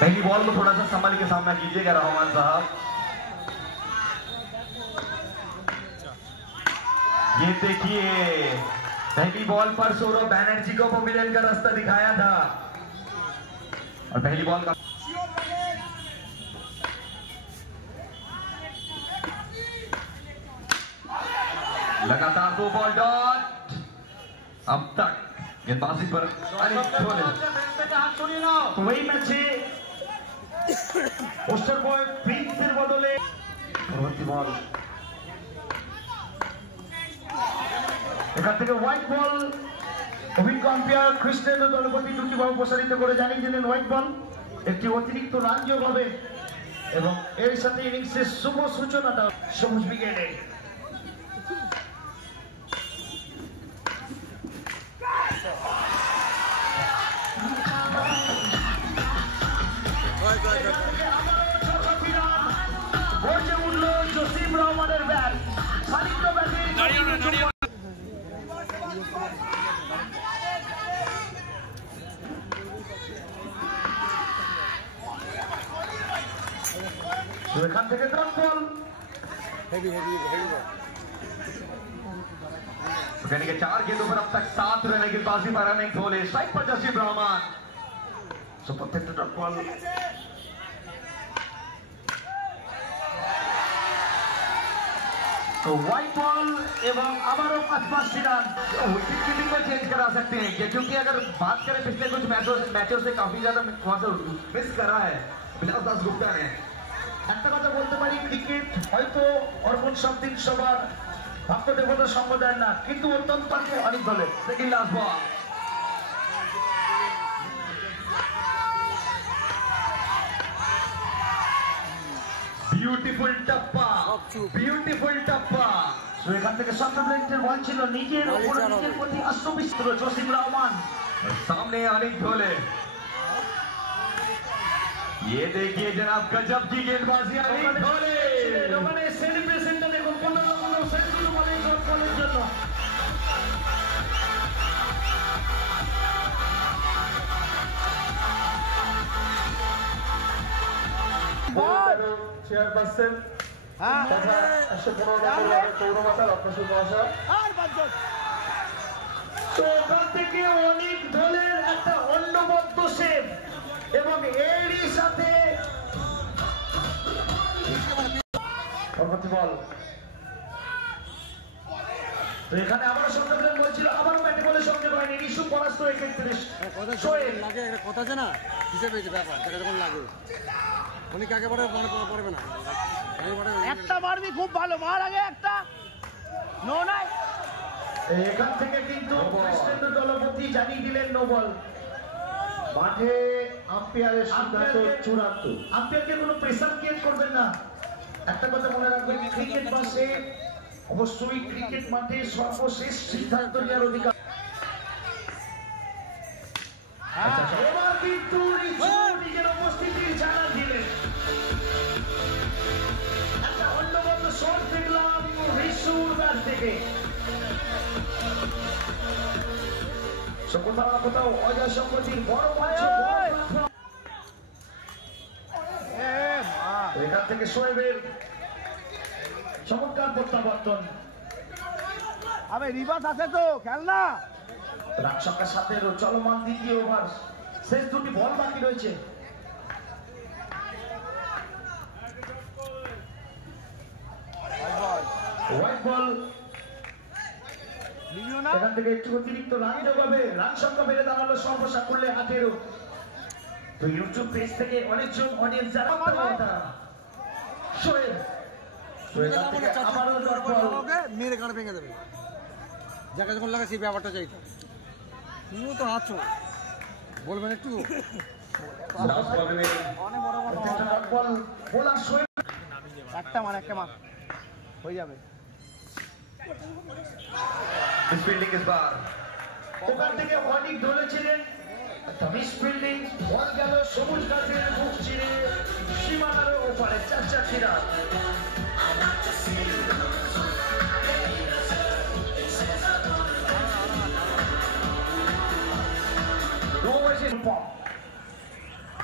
पहली बॉल को थोड़ा सा संभल के सामना कीजिएगा रहमान साहब। ये देखिए पहली बॉल पर सौरभ बैनर्जी को पवेलियन का रास्ता दिखाया था और पहली बॉल का लगातार 2 बॉल डॉट। अब तक गेंदबाजी पर वही ম্যাচে পোস্টার বয় প্রিন্সের বদলে পরবর্তী বল এখান থেকে হোয়াইট বল। অভিজ্ঞ আম্পায়ার কৃষ্ণেন্দ্র দলপতি দুটি বল প্রসারিত করে জানিয়ে দিলেন হোয়াইট বল, একটি অতিরিক্ত রান যোগ হবে এবং এর সাথে ইনিংসের শুভ সূচনাটা সবুজ ব্রিগেডে। জসিম রহমানের ব্যাট খানিকটা ব্যাটিং এখান থেকে ডট বল यानी कि 4 गेंदों पर अब तक 7 रन गेंदबाजी पर रनिंग गोले स्ट्राइक पर Jasim Rahman. So perfect dot ball तो व्हाइट बॉल एवं अमरों 5 रन विकेट कीपिंग को चेंज करा सकते हैं क्योंकि अगर बात करें पिछले कुछ मैचों से काफी ज्यादा मिस करा है विलास दास गुप्ता ने। একটা কথা বলতে পারি ক্রিকেট হয়তো অর্পণ সবদিন সবার ভাগ্য দেবতা সঙ্গ দেন না কিন্তু অত্যন্ত অনেক দলে সেকেন্ড লাস্ট বল বিউটিফুল টপ্পা তো এখান থেকে সাবলেন্টের বল ছিল নিজের উপর নিজের প্রতি আত্মবিশ্বাস জসিম রহমান सामने अनिक ढोले। ये देखिए जनाब गजब की गेंदबाजी अनिक ढोले लोगों सेलिब्रेशनটা দেখুন 15 সেঞ্চুরি বলে শট বলের জন্য। চেয়ারপারসন ওখান থেকে অনেক ঢোলের একটা অন্যবদ্ধ সেভ এবং এরই সাথে বল তো এখানে আবারও সংগ্রাম বলছিল আবারও ব্যাটে বলে সংযোগ হয়নি রিশু পরাস্ত 31 লাগে একটা কথা আছে না হিসেবে ব্যাপার যেটা যখন লাগে উনি কাকে পড়ে পড়বে না একটা মারবি খুব ভালো মার আগে একটা নো নাই এখান থেকে কিন্তু কৃষ্ণেন্দ্র দলপতি জানিয়ে দিলেন নো বল। মাঠে আম্পায়ারের সিদ্ধান্ত চূড়ান্ত, আম্পায়ারকে কোনো প্রেসার ক্রিয়েট করবেন না। একটা কথা মনে রাখবেন ক্রিকেট মাঠে অবশ্যই ক্রিকেট মাঠে সর্বশেষ সিদ্ধান্ত নেওয়ার অধিকার। এবার কিন্তু নিজের উপস্থিতির জানা দিলেন একটা অন্যবন্ধ শট দেখলাম রিশুর ব্যাট থেকে। কোথাও না কোথাও অজয় সম্পত্তির বড় এখান থেকে শোয়েবের চমৎকার প্রত্যাবর্তন। আবে রিভার্স আছে তো খেল না। রাক্ষকের সাথে চলমান দ্বিতীয় ওভার শেষ 2টি বল বাকি রয়েছে। হোয়াইট বল এখান থেকে একটু অতিরিক্ত রান দেবে রান সংখ্যা বেড়ে দাঁড়ালো সর্বসাকুল্যে 18। তো ইউটিউব পেজ থেকে অনেকজন অডিয়েন্স যারা শোয়েব মেরে গান ভেঙে দেবে যাকে যখন লাগে সেই ব্যাপারটা চাইতো তুমিও তো আছো বলবেন একটু একটা মার হয়ে যাবে। ফিল্ডিং ইস বার ওখান থেকে অনেক দলে ছিলেন মিস ফিল্ডিং বল গেল সবুজ গাছের বুক চিরে সীমানার ওপারে 4 রান।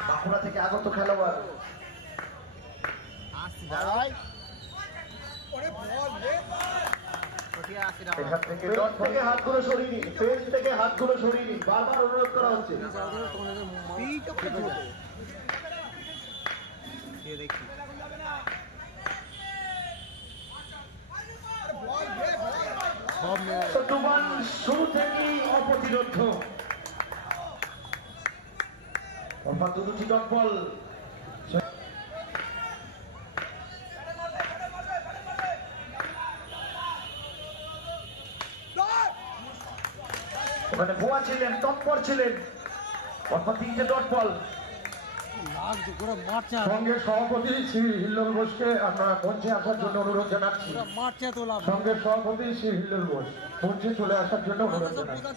বাঁকুড়া থেকে আগত খেলোয়াড়। এখান থেকে ডট থেকে হাতগুলো সরিয়ে নিন, পেজ থেকে হাতগুলো সরিয়ে নিন, বারবার অনুরোধ করা হচ্ছে। টুবান শুরু থেকেই অপ্রতিরোধ, অর্থাৎ দুটি ডট বল। ওখানে বোয়া ছিলেন, তৎপর ছিলেন, অর্থাৎ 3টে ডট বল। সঙ্গে সভাপতি শ্রী হিল্লোল বোসকে আমরা মঞ্চে আসার জন্য অনুরোধ জানাচ্ছি। সঙ্গে সভাপতি শ্রী হিল্লোল বোস মঞ্চে চলে আসার জন্য অনুরোধ জানাচ্ছি।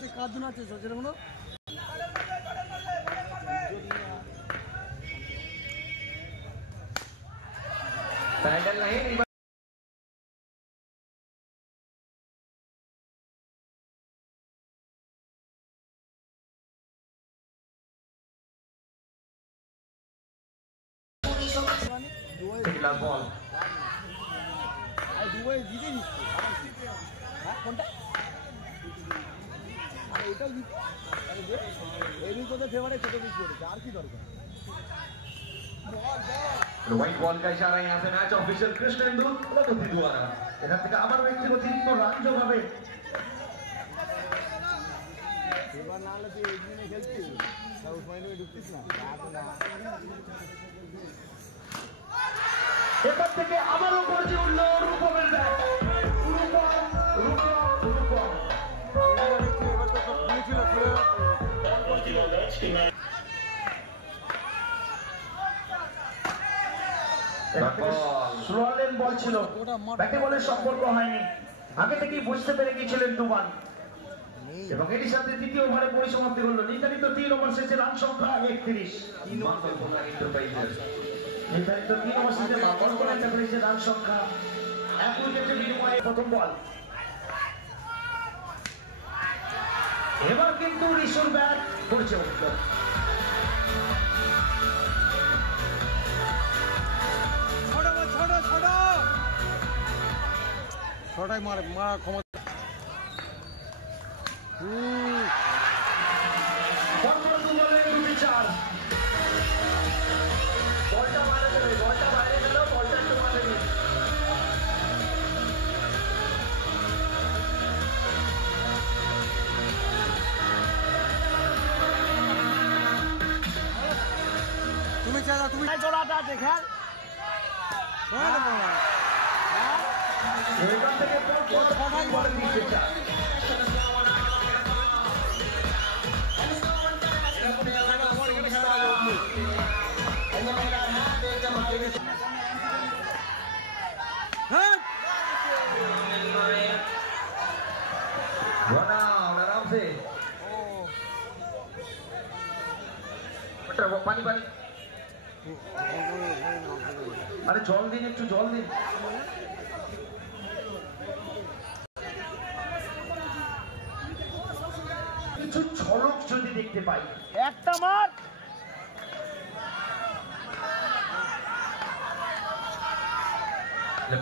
पैडल नहीं बॉल व्हाइट बॉल का इशारा यहाँ से मैच ऑफिशियल कृष्णेंदु रघुपति द्वारा। এখান থেকে আবার ব্যক্তিগত অতিরিক্ত রান যোগ হবে। এখান থেকে আবারও গর্জে উঠল রূপমের ব্যাট। স্লোলেন বল ছিল, ব্যাটে বলের সম্পর্ক হয়নি, আগে থেকেই বুঝতে পেরে গিয়েছিলেন টুবান এবং এটির সাথে তৃতীয় ওভারে পরিসমাপ্তি হল। নির্ধারিত 3 ওভার শেষে রান সংখ্যা 31। নির্ধারিত 3 ওভার শেষে বাংলা এন্টারপ্রাইজের রান সংখ্যা 1 উইকেটের বিনিময়ে প্রথম বল। এবার কিন্তু ঋষুর ব্যাট করছে উঠল। ছটায় মারা ক্ষমতা। বলটা মারা যাবে, বলটা বাইরে গেল, বলটা একটু মারে নি। তুমি চাও তুমি জোড়াটা দেখেন এখান থেকে ছটাই বল দিতে চায়। आराम से पानी पानी अरे जल दिन एक जल दिन কিছু ঝলক যদি দেখতে পাই। একটা মার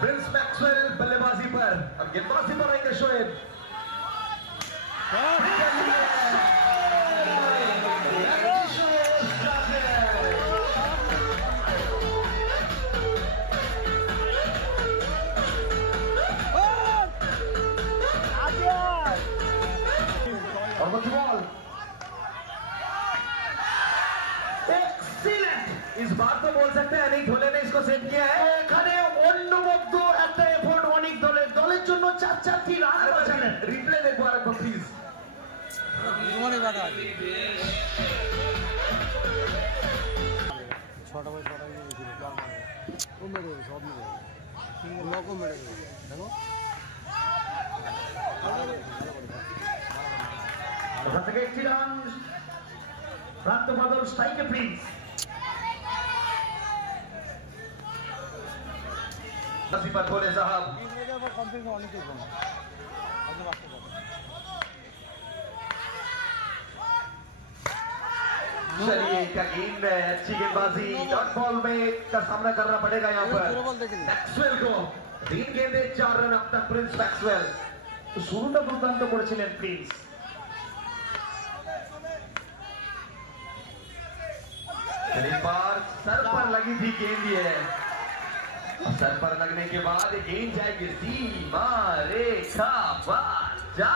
प्रिंस मैक्सवेल बल्लेबाजी पर और गेंदबाजी पर रहेंगे शोएब। और वो बॉल एक्सीलेंट। इस बात को बोल सकते हैं अनिक धोले ने इसको सेट किया है। এখানে অন্যমব্য একটা এফোর্ট অনেক দলের জন্য 4-4টি রান বাঁচালেন। রিপ্লে দেখবো আরেকবার প্লিজ। তোমারই বাধা আছে। ছটা বল ছটা ও মেরে সব মেরে লোকও মেরে দেখো ওখান থেকে একটি রান প্রান্ত বাদল স্ট্রাইকে প্রিন্স। नसीफत बोले साहब चलिए क्या गेंद है, अच्छी गेंदबाजी, डॉट बॉल में का सामना करना पड़ेगा यहाँ पर मैक्सवेल को। 3 गेंदे 4 रन अब तक प्रिंस मैक्सवेल। तो शुरूটা দুর্দান্ত করেছিলেন প্রিন্স। पर सर पर लगी थी गेंद, ये सर पर लगने के बाद गेंद जाएगी सीमा रेखा पर जा।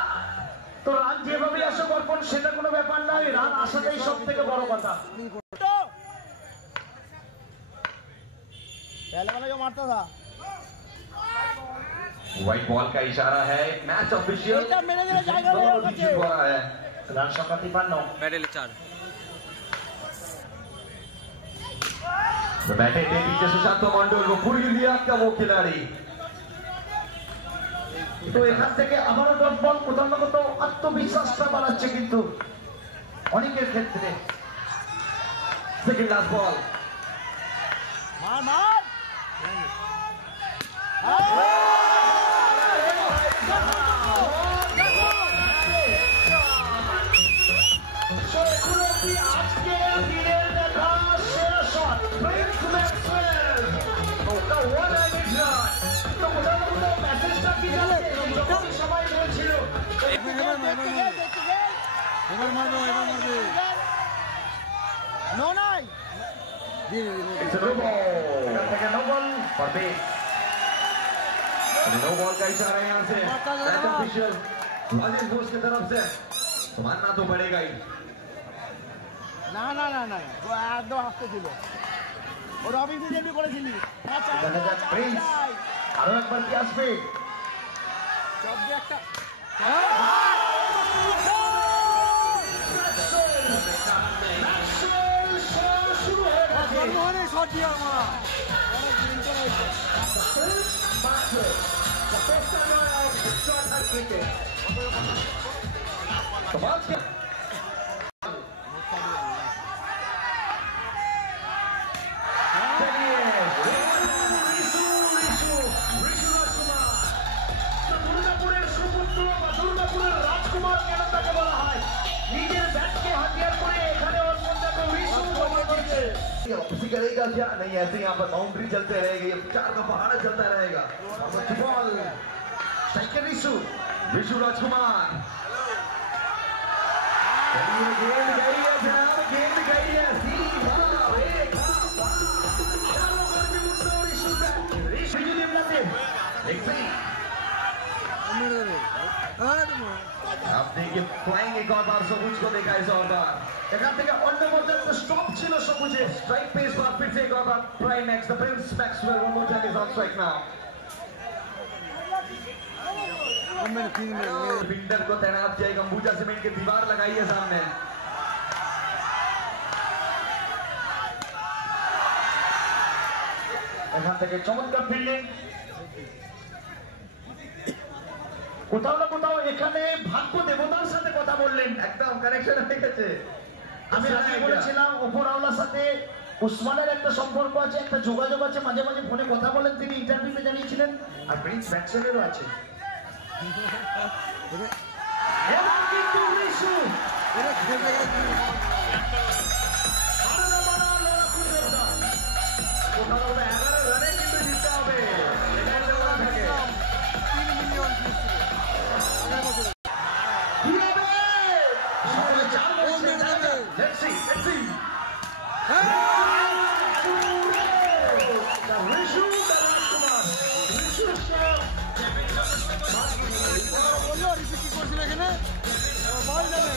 তো রান যেভাবে আসে অর্পণ সেটা কোনো ব্যাপার নয়, রান আসাটাই সব থেকে বড় কথা। पहले वाला जो मारता था व्हाइट बॉल का इशारा है, मैच ऑफिशियल এটা মেরে দিলে জায়গা নেই ওর কাছে। রান সংখ্যা 53। মেডেল 4 तो बैठे थे पीछे सुशांत मंडल को पूरी लिया क्या वो खिलाड़ी। তো এখান থেকে আবারও ডট বল কোথাও না কোথাও আত্মবিশ্বাসটা বাড়াচ্ছে কিন্তু অনেকের ক্ষেত্রে। सेकंड लास्ट बॉल, मार मार नो नहीं It's a no ball, no ball for base। No ball का इशारा है यहाँ से मैच ऑफिशियल वाजिद बोस की तरफ से, मानना तो पड़ेगा ही। না না না না ও একদম হাসতে ছিল, ও রবিন যেমনি করেছিলি। দেখা যাক প্রিন্স আরো একবার কি আসবে। একটা রাজকুমার কেন তাকে বলা হয়, নিজের ব্যাটকে হাতিয়ার করে এখানে ওর মধ্যে उसी करेगा क्या नहीं, ऐसे यहाँ पर बाउंड्री चलते रहेगी, 4 का पहाड़ा चलता रहेगा। बॉल विशु राजकुमार, गेंद गई है जनाब, गेंद गई है सीमा रेखा आप देखिए फ्लाइंग एक और बार सबूज को देखा इस और बार এখান থেকে অন্য পর্যন্ত স্টপ ছিল সবুজে, স্ট্রাইক পেস पर फिर से एक और बार try next the prince Maxwell one more time is on strike now. Builder को तैनात किया, अंबुजा सीमेंट की दीवार लगाई है सामने। এখান থেকে চমৎকার ফিল্ডিং। কোথাও না কোথাও এখানে ভাগ্য দেবতার সাথে কথা বললেন, একদম কানেকশন হয়ে গেছে। আমি আগে বলেছিলাম ওপরওয়ালার সাথে উসমানের একটা সম্পর্ক আছে, একটা যোগাযোগ আছে, মাঝে মাঝে ফোনে কথা বলেন, তিনি ইন্টারভিউতে জানিয়েছিলেন। আর প্রিন্স ম্যাক্সওয়েলেরও আছে। এবং কিন্তু রিশু কোথাও 11 রানে কিন্তু জিততে হবে, Let's see. বললো রিপি কি করছিল এখানে বল যাবে।